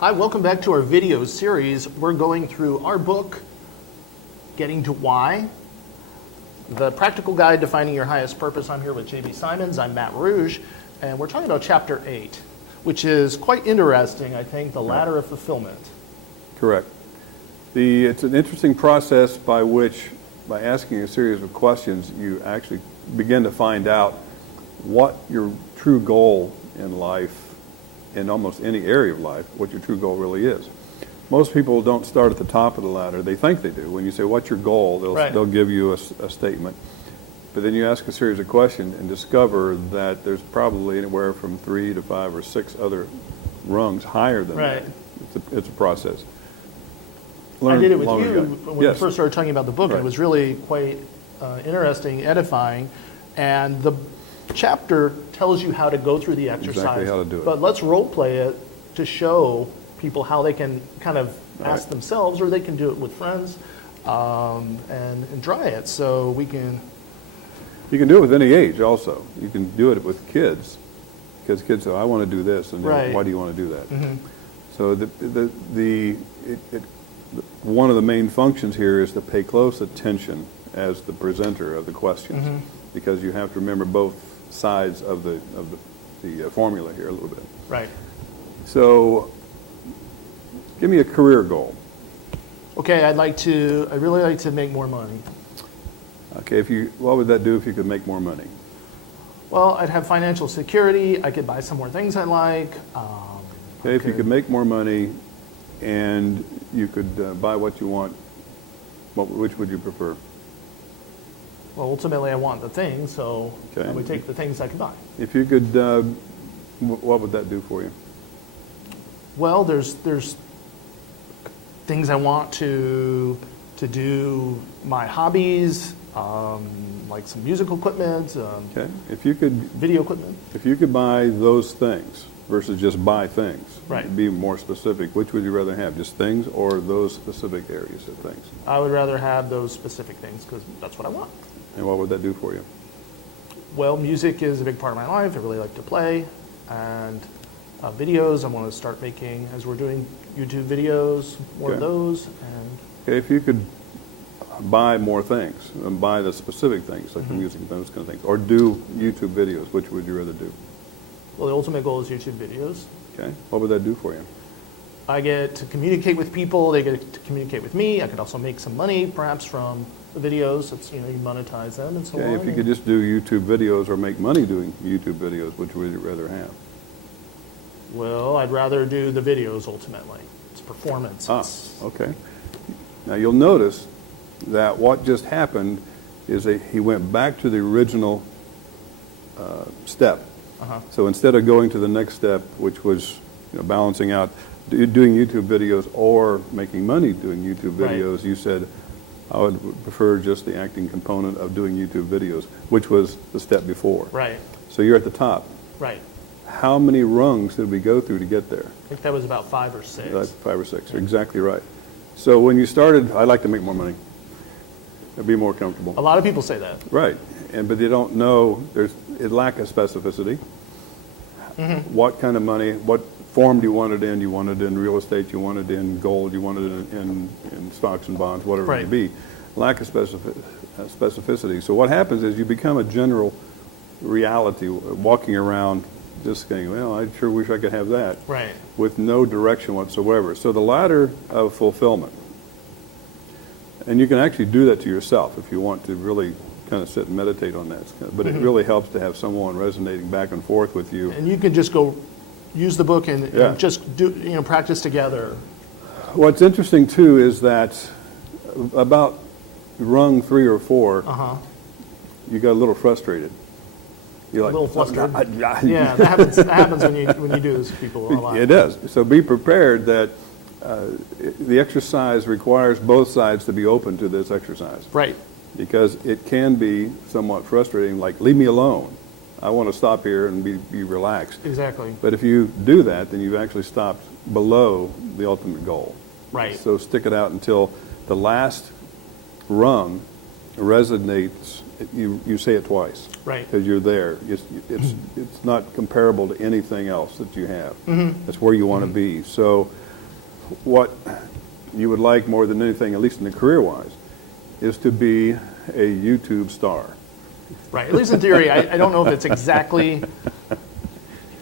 Hi, welcome back to our video series. We're going through our book, Getting to Why, the practical guide to finding your highest purpose. I'm here with J.B. Symons. I'm Matt Rouge, and we're talking about Chapter 8, which is quite interesting, I think, the ladder of fulfillment. Correct. It's an interesting process by which, by asking a series of questions, you actually begin to find out what your true goal in life, in almost any area of life, what your true goal really is. Most people don't start at the top of the ladder. They think they do. When you say, what's your goal, they'll give you a statement. But then you ask a series of questions and discover that there's probably anywhere from 3 to 5 or 6 other rungs higher than that. It's a process. I did it with you when we first started talking about the book, and it was really quite interesting, edifying, and the chapter tells you how to go through the exercise. Exactly how to do it. But let's role play it to show people how they can kind of ask themselves, or they can do it with friends, and try it. So we can. You can do it with any age. Also, you can do it with kids, because kids say, "I want to do this," and why do you want to do that? Mm-hmm. So one of the main functions here is to pay close attention as the presenter of the questions, because you have to remember both sides of the formula here a little bit. Right. So, give me a career goal. Okay, I'd really like to make more money. Okay, what would that do if you could make more money? Well, I'd have financial security. I could buy some more things I like. Okay, if you could make more money and you could buy what you want, which would you prefer? Well, ultimately, I want the things, so I would take the things I could buy. If you could, what would that do for you? Well, there's things I want to do, my hobbies, like some musical equipment. If you could video equipment. If you could buy those things versus just buy things, be more specific. Which would you rather have, just things or those specific areas of things? I would rather have those specific things because that's what I want. And what would that do for you? Well, music is a big part of my life. I really like to play, and videos. I want to start making, as we're doing YouTube videos, more of those. And if you could buy more things and buy the specific things like the music, those kind of things, or do YouTube videos, which would you rather do? Well, the ultimate goal is YouTube videos. Okay. What would that do for you? I get to communicate with people. They get to communicate with me. I could also make some money, perhaps, from the videos. It's, you monetize them and so on. If you could just do YouTube videos or make money doing YouTube videos, which would you rather have? Well, I'd rather do the videos ultimately. It's performance. Okay. Now you'll notice that what just happened is he went back to the original step. So instead of going to the next step, which was balancing out doing YouTube videos or making money doing YouTube videos, you said, I would prefer just the acting component of doing YouTube videos, which was the step before. Right. So you're at the top. Right. How many rungs did we go through to get there? I think that was about 5 or 6. That's 5 or 6. You're exactly right. So when you started, I'd like to make more money. I'd be more comfortable. A lot of people say that. Right. But they don't know, it lack of specificity. What kind of money, what form do you want it in? You want it in real estate, you want it in gold, you want it in stocks and bonds, whatever it may be. Lack of specificity. So what happens is you become a general reality, walking around just saying, well, I sure wish I could have that. Right. With no direction whatsoever. So the ladder of fulfillment. And you can actually do that to yourself if you want to really kind of sit and meditate on that. But it really helps to have someone resonating back and forth with you. And you can just go use the book and just do, practice together. What's interesting too is that about rung 3 or 4, you got a little frustrated. You're a little flustered. Yeah, that happens when you do this, people, a lot. It does. So be prepared that the exercise requires both sides to be open to this exercise. Right. Because it can be somewhat frustrating, like, leave me alone. I want to stop here and be relaxed. Exactly. But if you do that, then you've actually stopped below the ultimate goal. Right. So stick it out until the last rung resonates. You say it twice. Right. Because you're there. It's not comparable to anything else that you have. That's where you want to be. So what you would like more than anything, at least in the career-wise, is to be a YouTube star. Right. At least in theory, I don't know if it's exactly.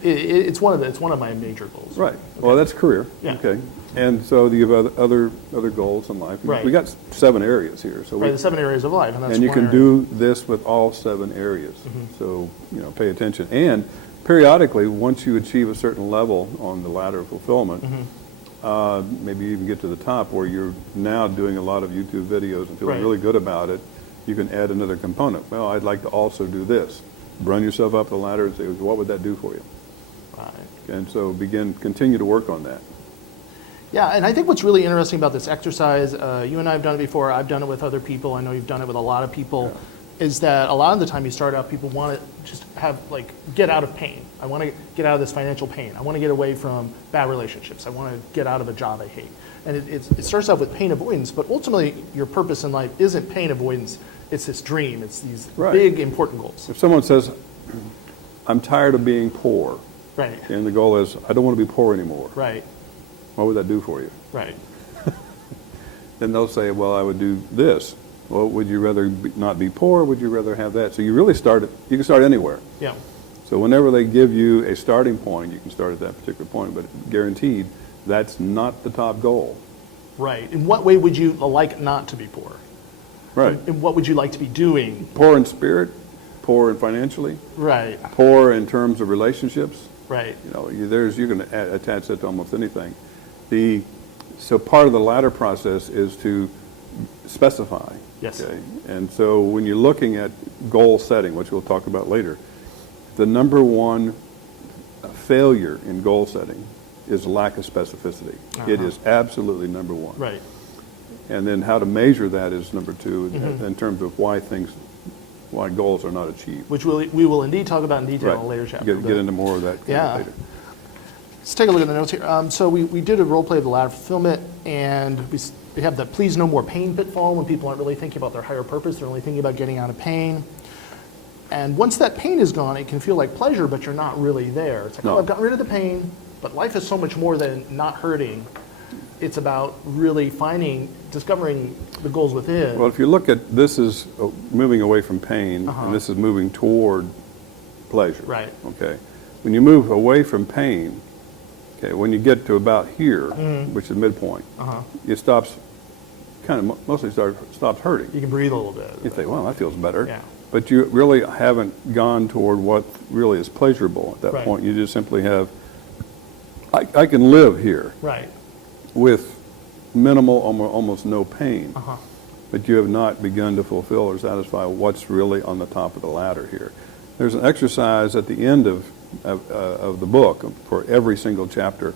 It's one of my major goals. Right. Okay. Well, that's career. Yeah. Okay. And so you have other goals in life. Right. We got 7 areas here. So the 7 areas of life, and that's and you one can area. do this with all 7 areas. So pay attention. And periodically, once you achieve a certain level on the ladder of fulfillment, maybe you even get to the top where you're now doing a lot of YouTube videos and feeling really good about it, you can add another component. Well, I'd like to also do this. Run yourself up the ladder and say, what would that do for you? Right. And so continue to work on that. Yeah, and I think what's really interesting about this exercise, you and I have done it before, I've done it with other people, I know you've done it with a lot of people, is that a lot of the time you start out, people want to just get out of pain. I want to get out of this financial pain. I want to get away from bad relationships. I want to get out of a job I hate. And it starts out with pain avoidance, but ultimately your purpose in life isn't pain avoidance, it's this dream, it's these big important goals. If someone says, I'm tired of being poor, right, and the goal is, I don't want to be poor anymore, right, what would that do for you? right. Then they'll say, well, I would do this. Well, would you rather not be poor, or would you rather have that? So you really you can start anywhere. Yeah. So whenever they give you a starting point, you can start at that particular point, but guaranteed, that's not the top goal. Right. In what way would you like not to be poor? Right. And what would you like to be doing? Poor in spirit, poor in financially, Right. poor in terms of relationships. Right. You can attach that to almost anything. So part of the ladder process is to specify. Yes. Okay? And so when you're looking at goal setting, which we'll talk about later, the number one failure in goal setting is lack of specificity. It is absolutely number one. Right. And then how to measure that is number 2 in terms of why goals are not achieved. Which we will indeed talk about in detail in a later chapter. Get into more of that later. Let's take a look at the notes here. So we did a role play of the ladder of fulfillment, and we have the please no more pain pitfall when people aren't really thinking about their higher purpose, they're only thinking about getting out of pain. And once that pain is gone, it can feel like pleasure, but you're not really there. It's like, I've gotten rid of the pain, but life is so much more than not hurting. It's about really discovering the goals within. Well, if you look at this is moving away from pain, and this is moving toward pleasure. Right. Okay. When you move away from pain, okay, when you get to about here, which is midpoint, it stops hurting. You can breathe a little bit. You think, well, that feels better. Yeah. But you really haven't gone toward what really is pleasurable at that point. You just simply have, I can live here. Right. With minimal, almost no pain, but you have not begun to fulfill or satisfy what's really on the top of the ladder here. There's an exercise at the end of the book for every single chapter,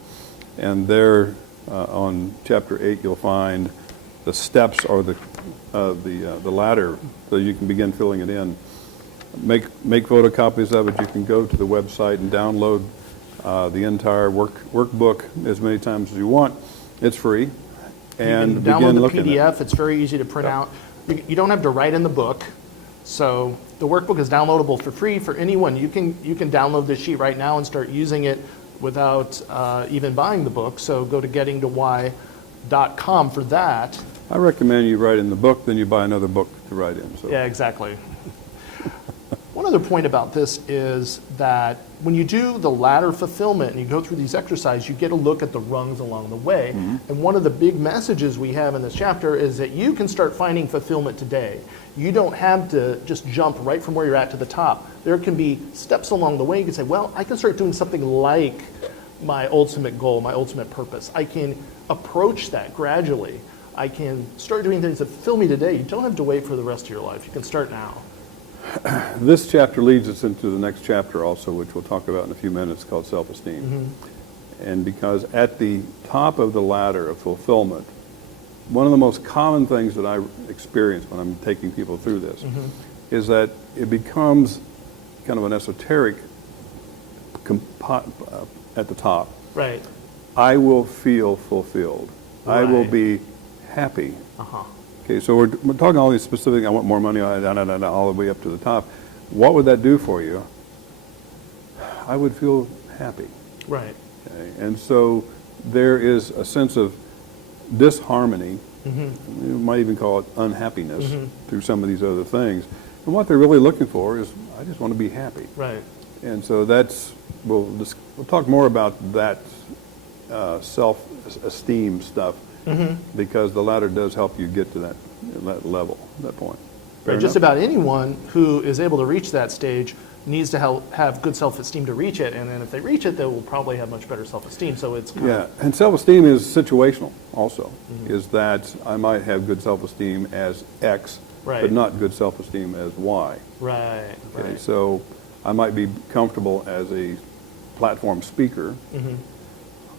and there on chapter 8 you'll find the steps or the ladder, so you can begin filling it in. Make photocopies of it. You can go to the website and download the entire workbook as many times as you want. It's free. And you can download the begin PDF. It's very easy to print out. You don't have to write in the book. So the workbook is downloadable for free for anyone. You can download this sheet right now and start using it without even buying the book. So go to gettingtowhy.com for that. I recommend you write in the book, then you buy another book to write in. So. Yeah, exactly. One other point about this is that when you do the ladder fulfillment and you go through these exercises, you get a look at the rungs along the way. And one of the big messages we have in this chapter is that you can start finding fulfillment today. You don't have to just jump right from where you're at to the top. There can be steps along the way. You can say, well, I can start doing something like my ultimate goal, my ultimate purpose. I can approach that gradually. I can start doing things that fulfill me today. You don't have to wait for the rest of your life. You can start now. This chapter leads us into the next chapter also, which we'll talk about in a few minutes, called self-esteem. And because at the top of the ladder of fulfillment, one of the most common things that I experience when I'm taking people through this is that it becomes kind of an esoteric at the top. Right. I will feel fulfilled. Right. I will be happy. Okay, so we're talking all these specific, I want more money, all the way up to the top. What would that do for you? I would feel happy. Right. Okay? And so there is a sense of disharmony, you might even call it unhappiness through some of these other things. And what they're really looking for is, I just want to be happy. Right. And so we'll talk more about that self-esteem stuff because the latter does help you get to that level, that point. Fair Right. Just enough? about anyone who is able to reach that stage needs to have good self-esteem to reach it, and then if they reach it, they will probably have much better self-esteem. So it's kind Yeah, and self-esteem is situational also, is that I might have good self-esteem as X, Right. but not good self-esteem as Y. right, Okay, right. so I might be comfortable as a platform speaker,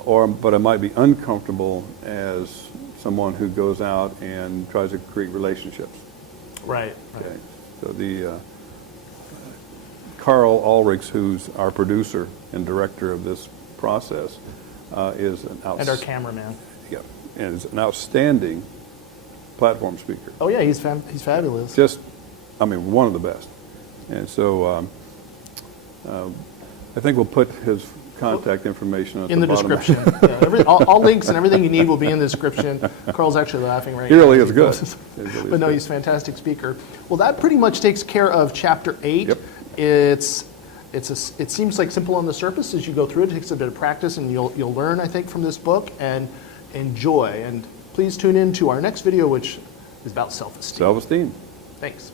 but I might be uncomfortable as someone who goes out and tries to create relationships. Right. Right. Okay, so the Karl Ahlrichs, who's our producer and director of this process, is an And our cameraman. and is an outstanding platform speaker. Oh yeah, he's fabulous. Just, I mean, one of the best. And so I think we'll put his contact information at In the bottom. description. Yeah, all links and everything you need will be in the description. Carl's actually laughing right He now. really is good. He really is But no, good. he's a fantastic speaker. Well, that pretty much takes care of chapter 8. Yep. It seems like simple on the surface as you go through it. It takes a bit of practice, and you'll learn, I think, from this book and enjoy. And please tune in to our next video, which is about self-esteem. Self-esteem. Thanks.